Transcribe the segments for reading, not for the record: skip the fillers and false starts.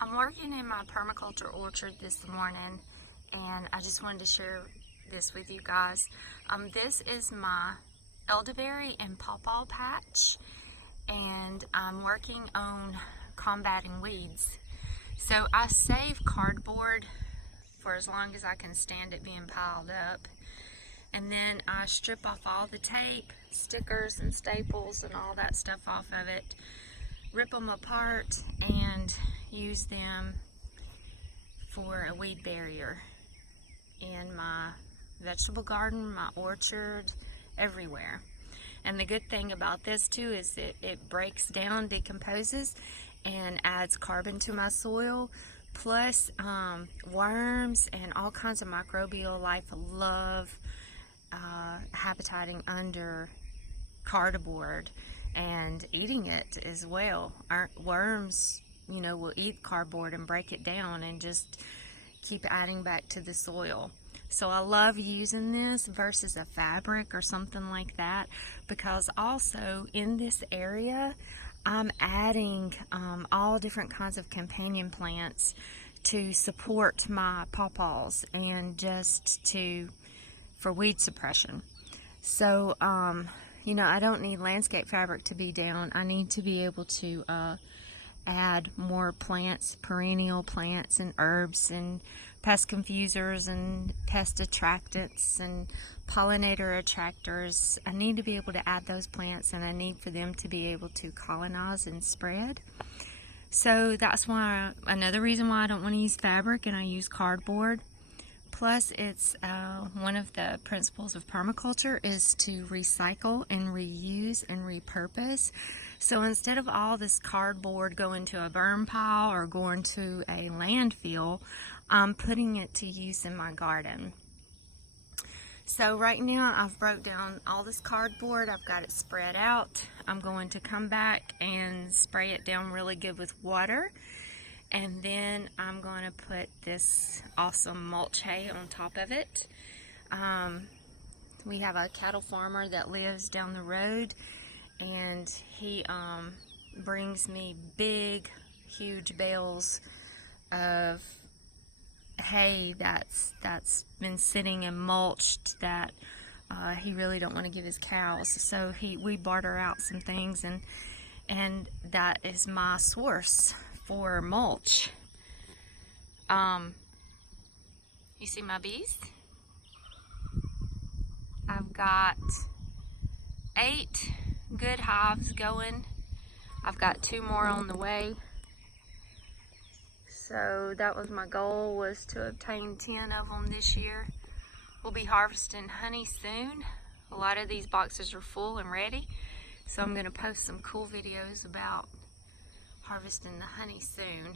I'm working in my permaculture orchard this morning, and I just wanted to share this with you guys. This is my elderberry and pawpaw patch, and I'm working on combating weeds. So I save cardboard for as long as I can stand it being piled up, and then I strip off all the tape, stickers and staples and all that stuff off of it, rip them apart and use them for a weed barrier in my vegetable garden, my orchard, everywhere. And the good thing about this too is that it breaks down, decomposes, and adds carbon to my soil. Plus worms and all kinds of microbial life love habitating under cardboard and eating it as well. Our worms, will eat cardboard and break it down and just keep adding back to the soil. So I love using this versus a fabric or something like that, because also in this area I'm adding all different kinds of companion plants to support my pawpaws and just for weed suppression. So I don't need landscape fabric to be down. I need to be able to add more plants, perennial plants and herbs and pest confusers and pest attractants and pollinator attractors. I need to be able to add those plants, and I need for them to be able to colonize and spread. So that's why, another reason why I don't want to use fabric and I use cardboard. Plus, it's one of the principles of permaculture is to recycle and reuse and repurpose. So instead of all this cardboard going to a burn pile or going to a landfill, I'm putting it to use in my garden. So right now I've broke down all this cardboard. I've got it spread out. I'm going to come back and spray it down really good with water. And then I'm going to put this awesome mulch hay on top of it. We have a cattle farmer that lives down the road, and he brings me big, huge bales of hay that's been sitting and mulched that he really don't want to give his cows. So we barter out some things, and that is my source for mulch. You see my bees? I've got 8 good hives going. I've got 2 more on the way. So that was my goal, was to obtain 10 of them this year. We'll be harvesting honey soon. A lot of these boxes are full and ready. So I'm going to post some cool videos about harvesting the honey soon.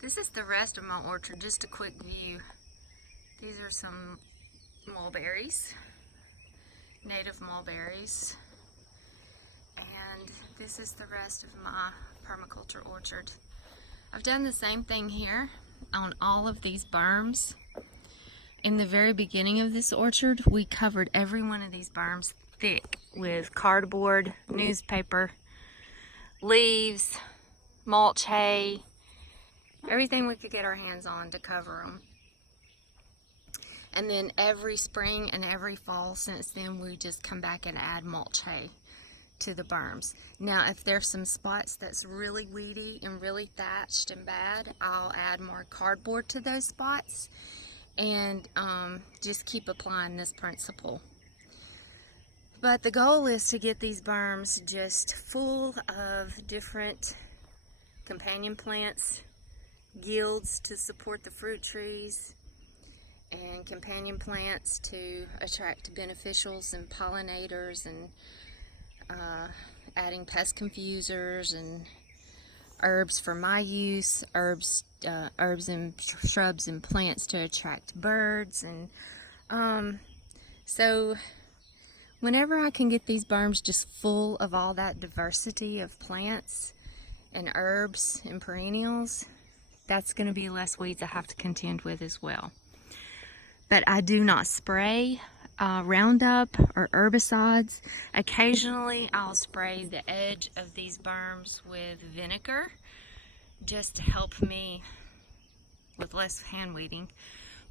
This is the rest of my orchard, just a quick view. These are some mulberries, native mulberries, and this is the rest of my permaculture orchard. I've done the same thing here on all of these berms. In the very beginning of this orchard, we covered every one of these berms thick with cardboard, newspaper, leaves, mulch hay, everything we could get our hands on to cover them. And then every spring and every fall since then, we just come back and add mulch hay to the berms. Now, if there's some spots that's really weedy and really thatched and bad, I'll add more cardboard to those spots and just keep applying this principle. But the goal is to get these berms just full of different companion plants, guilds to support the fruit trees, and companion plants to attract beneficials and pollinators, and adding pest confusers and herbs for my use, herbs and shrubs and plants to attract birds. And so whenever I can get these berms just full of all that diversity of plants and herbs and perennials, that's going to be less weeds I have to contend with as well. But I do not spray Roundup or herbicides. Occasionally I'll spray the edge of these berms with vinegar just to help me with less hand weeding.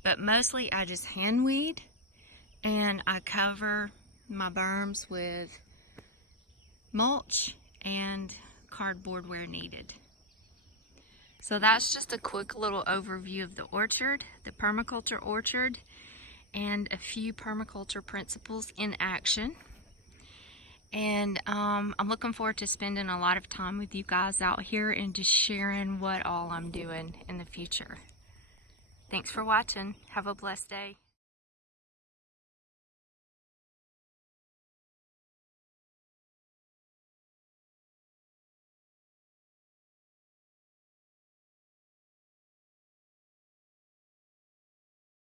But mostly I just hand weed, and I cover my berms with mulch and cardboard where needed. So that's just a quick little overview of the orchard, the permaculture orchard, and a few permaculture principles in action. And I'm looking forward to spending a lot of time with you guys out here and just sharing what all I'm doing in the future. Thanks for watching. Have a blessed day.